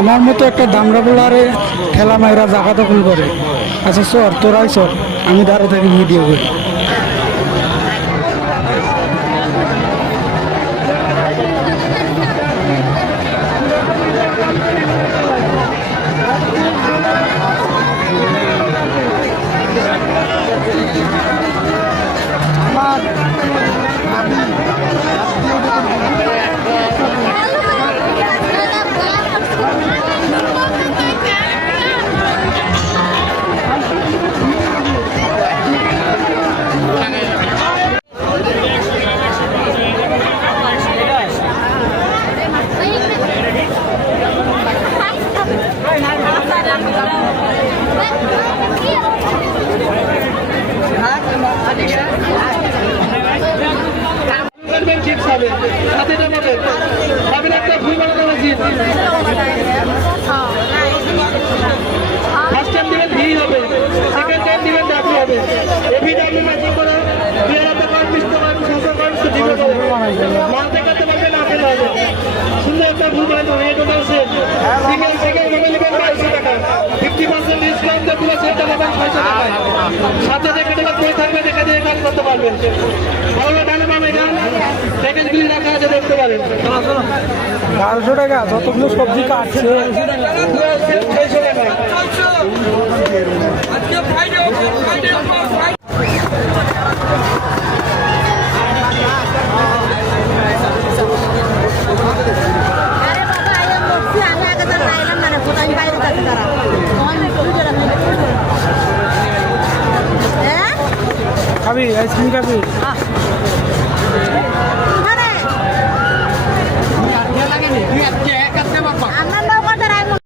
আমার মতো একটা দামরা বোলারে খেলা মাইরা জায়গা দখল করে। আচ্ছা সর তোরাই সর আমি দাঁড়ো থেকে ভিডিও করি। করবেন হবে সাথে এটা পাবেন পাবেন একটা ফুল বানানো মেশিন ফার্স্ট টাইম দিবেন ভি হবে। সেকেন্ড টাইম দিবেন ডাব্লিউ হবে। এভি ডাব্লিউ ম্যাচিং করে দুই হাজার টাকা বিশ পারবেন আপেল হবে সুন্দর একটা ফুল বানানো হবে হচ্ছে সিঙ্গেল সিঙ্গেল ভাবে পার্সেন্ট ডিসকাউন্ট দিয়ে সেটটা নেবেন, ছয়শো টাকায়। সাথে দেখে থাকবে, দেখে দিয়ে কাজ করতে পারবেন। ভালো প্যাকেজগুলি রাখা আছে দেখতে পারেন। বারোশো টাকা যতগুলো সবজি কাটছে। পুরো সেট ছয়শো